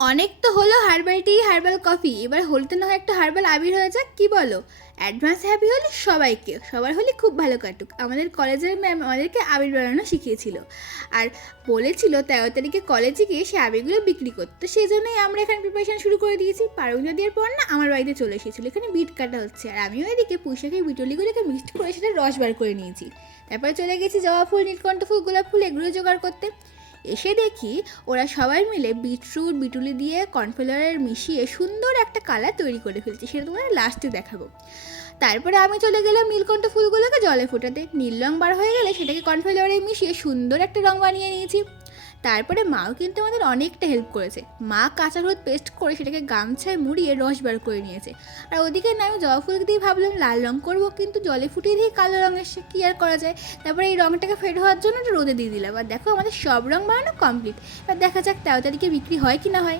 অনেক তো হলো হার্বাল টি হার্বাল কফি, এবার হলতে না হয় একটা হার্বাল আবির হয়ে যাক, কি বলো? অ্যাডভান্স হ্যাপি হোলি সবাইকে, সবার হোলি খুব ভালো কাটুক। আমাদের কলেজের ম্যাম আমাদেরকে আবির বানানো শিখিয়েছিল, আর বলেছিল 13 তারিখে কলেজে গিয়ে সে আবিরগুলো বিক্রি করতে। তো সেই জন্যই আমরা এখানে প্রিপারেশন শুরু করে দিয়েছি। পারমিতা দেওয়ার পর না আমার বাড়িতে চলে এসেছিলো, এখানে বিট কাটা হচ্ছে, আর আমিও এদিকে পুঁইশাকের বিটলিগুলোকে মিক্সড করে সেটা রস বার করে নিয়েছি। তারপরে চলে গেছি জবা ফুল, নীলকণ্ঠ ফুল, গোলাপ ফুল এগুলো জোগাড় করতে। এসে দেখি ওরা সবাই মিলে বিটরুট বিটুলি দিয়ে কর্নফ্লাওয়ার মিশিয়ে সুন্দর একটা কালার তৈরি করে ফেলছে, সেটা তোমাদের লাস্টে দেখাবো। তারপরে আমি চলে গেলাম নীলকণ্ঠ ফুলগুলোকে জলে ফোটাতে। নীল রং বার হয়ে গেলে সেটাকে কর্নফ্লাওয়ারে মিশিয়ে সুন্দর একটা রং বানিয়ে নিয়েছি। তারপরে মাও কিন্তু আমাদের অনেকটা হেল্প করেছে। মা কাঁচা হলুদ পেস্ট করে সেটাকে গামছায় মুড়িয়ে রস বার করে নিয়েছে। আর ওদিকে না আমি জবা ফুল দিয়ে ভাবলাম লাল রং করবো, কিন্তু জলে ফুটিয়ে দিয়ে কালো রঙ এসে কী আর করা যায়। তারপরে এই রঙটাকে ফেড হওয়ার জন্য একটু রোদে দিয়ে দিলাম। আর দেখো আমাদের সব রং বানানো কমপ্লিট। এবার দেখা যাক 13 তারিখে বিক্রি হয় কি না হয়।